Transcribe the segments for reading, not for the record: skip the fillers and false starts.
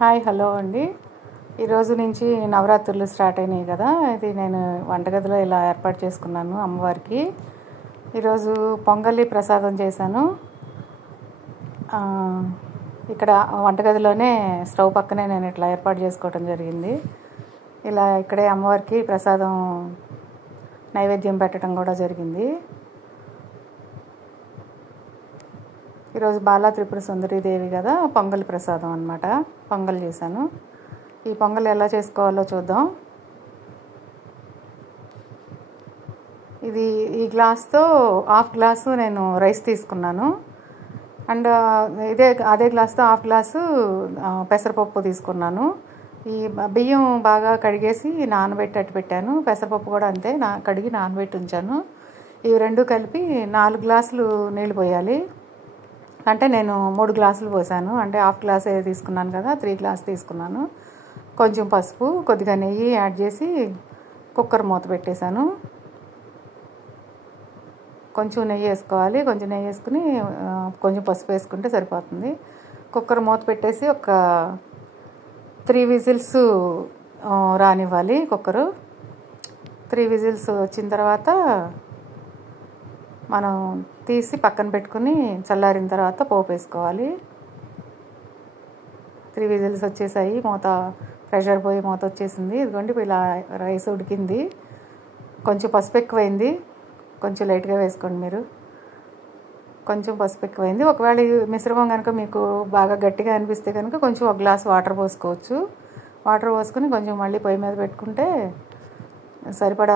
Hi hello అండి. ఈరోజు నుంచి నవరాత్రులు స్టార్ట్ అయినాయి కదా, ఇది నేను వంటగదిలో ఇలా ఏర్పాటు చేసుకున్నాను అమ్మవారికి. ఈరోజు పొంగలి ప్రసాదం చేశాను. ఇక్కడ వంటగదిలోనే స్టవ్ పక్కనే నేను ఇట్లా ఏర్పాటు చేసుకోవటం జరిగింది. ఇలా ఇక్కడే అమ్మవారికి ప్రసాదం నైవేద్యం పెట్టడం కూడా జరిగింది. ఈరోజు బాలా త్రిపుర సుందరీదేవి కదా, పొంగల్ ప్రసాదం అన్నమాట. పొంగల్ చేశాను. ఈ పొంగల్ ఎలా చేసుకోవాలో చూద్దాం. ఇది ఈ గ్లాస్తో హాఫ్ గ్లాసు నేను రైస్ తీసుకున్నాను. అండ్ అదే గ్లాస్తో హాఫ్ గ్లాసు పెసరపప్పు తీసుకున్నాను. ఈ బియ్యం బాగా కడిగేసి నానబెట్టి అట్టు పెట్టాను. పెసరపప్పు కూడా అంతే, కడిగి నానబెట్టి ఉంచాను. ఇవి రెండు కలిపి 4 గ్లాసులు నీళ్ళు పోయాలి. అంటే నేను 3 గ్లాసులు పోసాను. అంటే హాఫ్ గ్లాస్ తీసుకున్నాను కదా, 3 గ్లాస్ తీసుకున్నాను. కొంచెం పసుపు, కొద్దిగా నెయ్యి యాడ్ చేసి కుక్కర్ మూత పెట్టేశాను. కొంచెం నెయ్యి వేసుకోవాలి. కొంచెం నెయ్యి వేసుకుని కొంచెం పసుపు వేసుకుంటే సరిపోతుంది. కుక్కర్ మూత పెట్టేసి ఒక 3 విజిల్స్ రానివ్వాలి. కుక్కరు 3 విజిల్స్ వచ్చిన తర్వాత మనం తీసి పక్కన పెట్టుకుని చల్లారిన తర్వాత పోపు వేసుకోవాలి. 3 విజిల్స్ వచ్చేసాయి. మూత ప్రెషర్ పోయి మూత వచ్చేసింది. ఇదిగోండి ఇలా రైస్ ఉడికింది. కొంచెం పసుపు ఎక్కువైంది, కొంచెం లైట్గా వేసుకోండి మీరు. కొంచెం పసుపు ఎక్కువైంది. ఒకవేళ ఈ మిశ్రమం కనుక మీకు బాగా గట్టిగా అనిపిస్తే కనుక కొంచెం 1 గ్లాస్ వాటర్ పోసుకోవచ్చు. వాటర్ పోసుకొని కొంచెం మళ్ళీ పొయ్యి మీద పెట్టుకుంటే సరిపడా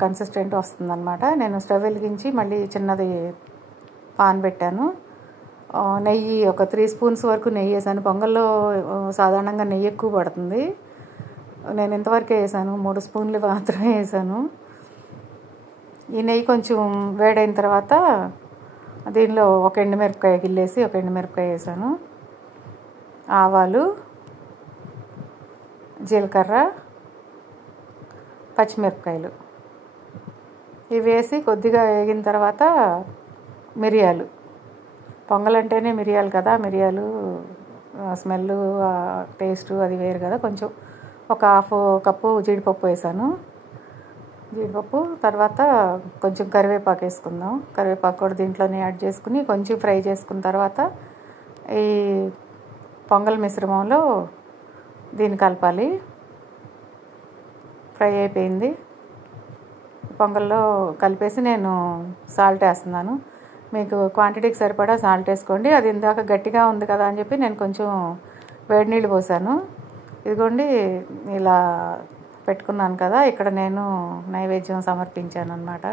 కన్సిస్టెంట్ వస్తుందన్నమాట. నేను స్టవ్ వెలిగించి మళ్ళీ చిన్నది పాన్ పెట్టాను. నెయ్యి ఒక 3 స్పూన్స్ వరకు నెయ్యి వేసాను. పొంగల్లో సాధారణంగా నెయ్యి ఎక్కువ పడుతుంది. నేను ఇంతవరకే వేసాను, 3 స్పూన్లు మాత్రమే వేసాను. ఈ నెయ్యి కొంచెం వేడైన తర్వాత దీనిలో ఒక ఎండుమిరపకాయ గిల్లేసి ఒక ఎండుమిరపకాయ వేసాను. ఆవాలు, జీలకర్ర, పచ్చిమిరపకాయలు ఇవి వేసి కొద్దిగా వేగిన తర్వాత మిరియాలు. పొంగల్ అంటేనే మిరియాలు కదా, మిరియాలు స్మెల్ టేస్ట్ అది వేరు కదా. కొంచెం ఒక హాఫ్ కప్పు జీడిపప్పు వేసాను. జీడిపప్పు తర్వాత కొంచెం కరివేపాకు వేసుకుందాం. కరివేపాకు కూడా దీంట్లోనే యాడ్ చేసుకుని కొంచెం ఫ్రై చేసుకున్న తర్వాత ఈ పొంగల్ మిశ్రమంలో దీన్ని కలపాలి. ఫ్రై అయిపోయింది. పొంగల్లో కలిపేసి నేను సాల్ట్ వేస్తున్నాను. మీకు క్వాంటిటీకి సరిపడా సాల్ట్ వేసుకోండి. అది ఇందాక గట్టిగా ఉంది కదా అని చెప్పి నేను కొంచెం వేడి నీళ్ళు పోసాను. ఇదిగోండి ఇలా పెట్టుకున్నాను కదా, ఇక్కడ నేను నైవేద్యం సమర్పించాను అన్నమాట.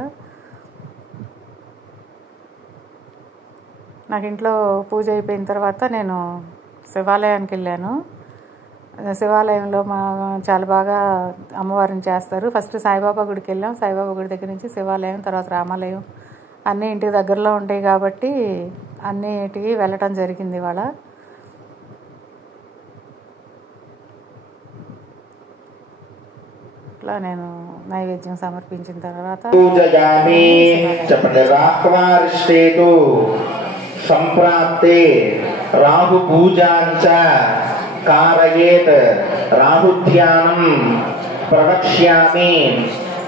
నాకు ఇంట్లో పూజ అయిపోయిన తర్వాత నేను శివాలయానికి వెళ్ళాను. శివాలయంలో చాలా బాగా అమ్మవారిని చేస్తారు. ఫస్ట్ సాయిబాబా గుడికి వెళ్ళాం. సాయిబాబా గుడి దగ్గర నుంచి శివాలయం, తర్వాత రామాలయం అన్నీ ఇంటికి దగ్గరలో ఉంటాయి కాబట్టి అన్నిటికి వెళ్ళటం జరిగింది ఇవాళ. ఇట్లా నేను నైవేద్యం సమర్పించిన తర్వాత సంప్రాప్తే రాహు పూజాంచ कारयेत राहुध्यानं प्रवक्ष्यामि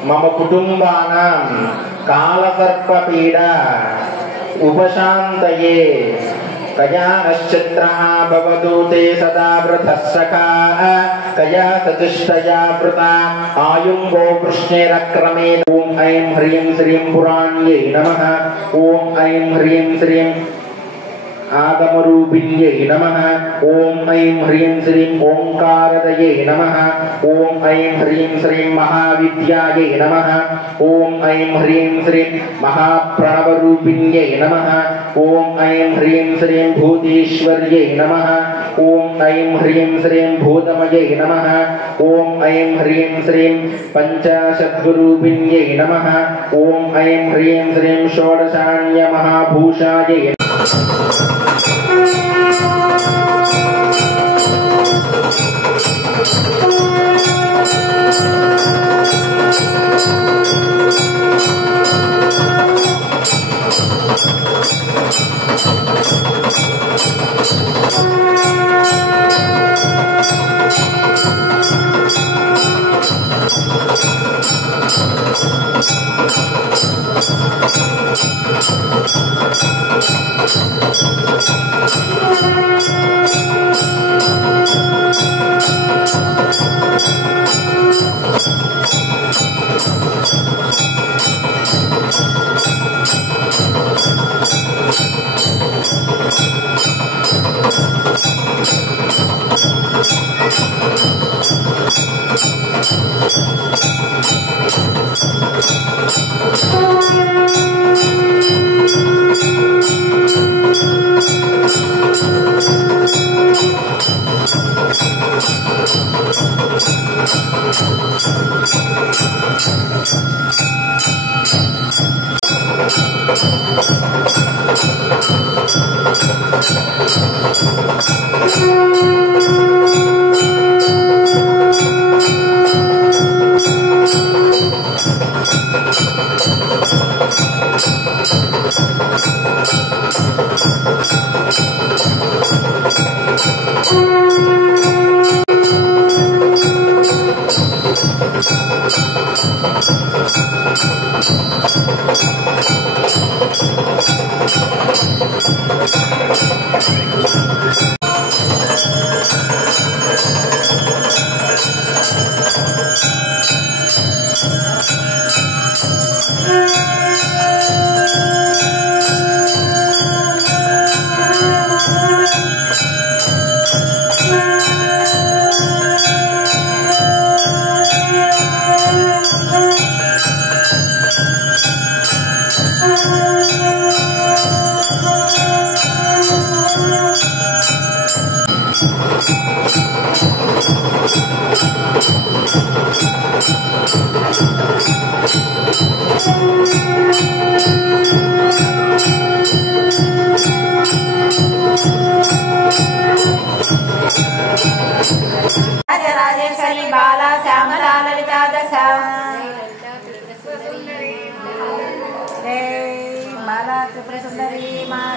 मम कुटुंबानां कालसर्पपीडा उपशान्तये कया नश्चित्रः भवतु ते सदा वृथः सखाः कया सतिष्ठया वृता आयुङ्गो कृष्णेरक्रमे। ॐ ऐं ह्रीं श्रीं पुराण्यै नमः। ॐ ऐं ह्रीं श्रीं आगमरूपिण्यै नमः। ॐ ऐं ह्रीं श्रीं ओंकारदये नमः। ॐ ऐं ह्रीं श्रीं महाविद्यायै नमः। ॐ ऐं ह्रीं श्रीं महाप्रणवरूपिण्यै नमः। ॐ ऐं ह्रीं श्रीं भूतेश्वर्यै नमः। ॐ ऐं ह्रीं श्रीं भूतमयै नमः। ॐ ऐं ह्रीं श्रीं पञ्चाशद्गुरूपिण्यै नमः। ॐ ऐं ह्रीं श्रीं षोडशान्यमहाभूषायै राजेश्वरी बाला श्यामला ललिता दशा जय बाला त्रिपुर सुंदरी माँ